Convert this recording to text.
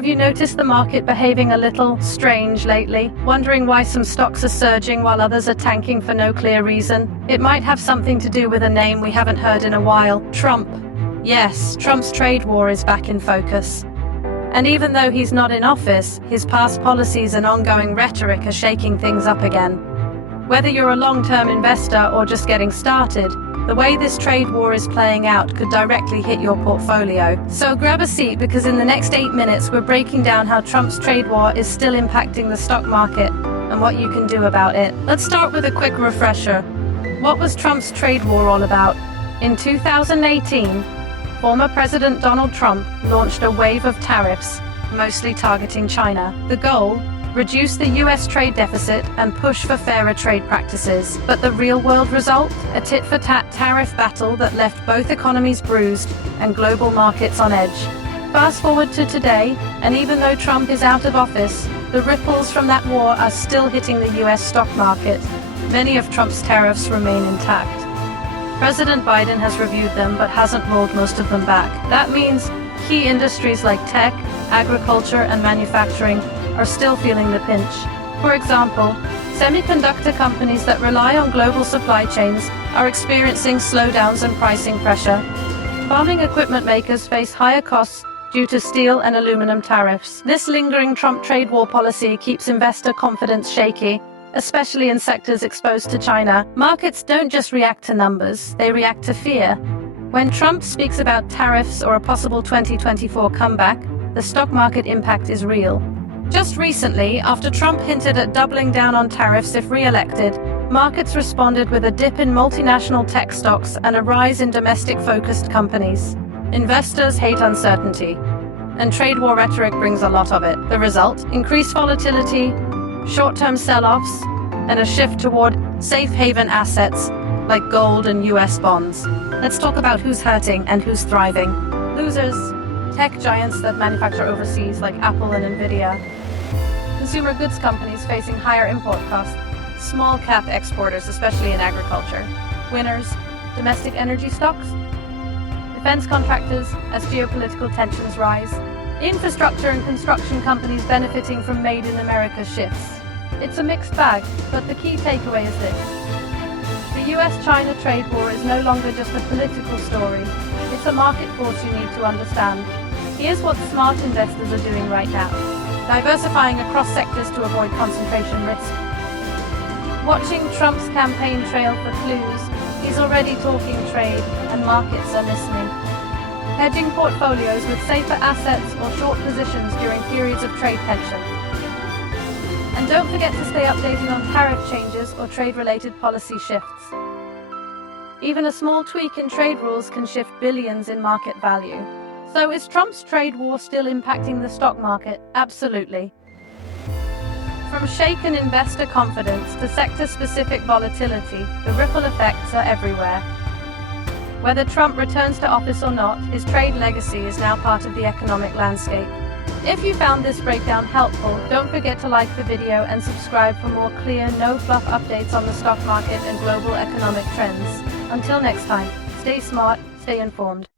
Have you noticed the market behaving a little strange lately? Wondering why some stocks are surging while others are tanking for no clear reason? It might have something to do with a name we haven't heard in a while: Trump. Yes, Trump's trade war is back in focus. And even though he's not in office, his past policies and ongoing rhetoric are shaking things up again. Whether you're a long-term investor or just getting started, the way this trade war is playing out could directly hit your portfolio. So grab a seat, because in the next 8 minutes we're breaking down how Trump's trade war is still impacting the stock market and what you can do about it. Let's start with a quick refresher. What was Trump's trade war all about? In 2018, former President Donald Trump launched a wave of tariffs, mostly targeting China. The goal? Reduce the US trade deficit and push for fairer trade practices. But the real-world result? A tit-for-tat tariff battle that left both economies bruised and global markets on edge. Fast forward to today, and even though Trump is out of office, the ripples from that war are still hitting the US stock market. Many of Trump's tariffs remain intact. President Biden has reviewed them but hasn't rolled most of them back. That means key industries like tech, agriculture, and manufacturing are still feeling the pinch. For example, semiconductor companies that rely on global supply chains are experiencing slowdowns and pricing pressure. Farming equipment makers face higher costs due to steel and aluminum tariffs. This lingering Trump trade war policy keeps investor confidence shaky, especially in sectors exposed to China. Markets don't just react to numbers, they react to fear. When Trump speaks about tariffs or a possible 2024 comeback, the stock market impact is real. Just recently, after Trump hinted at doubling down on tariffs if re-elected, markets responded with a dip in multinational tech stocks and a rise in domestic-focused companies. Investors hate uncertainty, and trade war rhetoric brings a lot of it. The result? Increased volatility, short-term sell-offs, and a shift toward safe haven assets like gold and US bonds. Let's talk about who's hurting and who's thriving. Losers: tech giants that manufacture overseas like Apple and Nvidia. Consumer goods companies facing higher import costs. Small cap exporters, especially in agriculture. Winners: domestic energy stocks. Defense contractors as geopolitical tensions rise. Infrastructure and construction companies benefiting from Made in America shifts. It's a mixed bag, but the key takeaway is this: the US-China trade war is no longer just a political story. It's a market force you need to understand. Here's what smart investors are doing right now: diversifying across sectors to avoid concentration risk. Watching Trump's campaign trail for clues. He's already talking trade, and markets are listening. Hedging portfolios with safer assets or short positions during periods of trade tension. And don't forget to stay updated on tariff changes or trade-related policy shifts. Even a small tweak in trade rules can shift billions in market value. So is Trump's trade war still impacting the stock market? Absolutely. From shaken investor confidence to sector-specific volatility, the ripple effects are everywhere. Whether Trump returns to office or not, his trade legacy is now part of the economic landscape. If you found this breakdown helpful, don't forget to like the video and subscribe for more clear, no-fluff updates on the stock market and global economic trends. Until next time, stay smart, stay informed.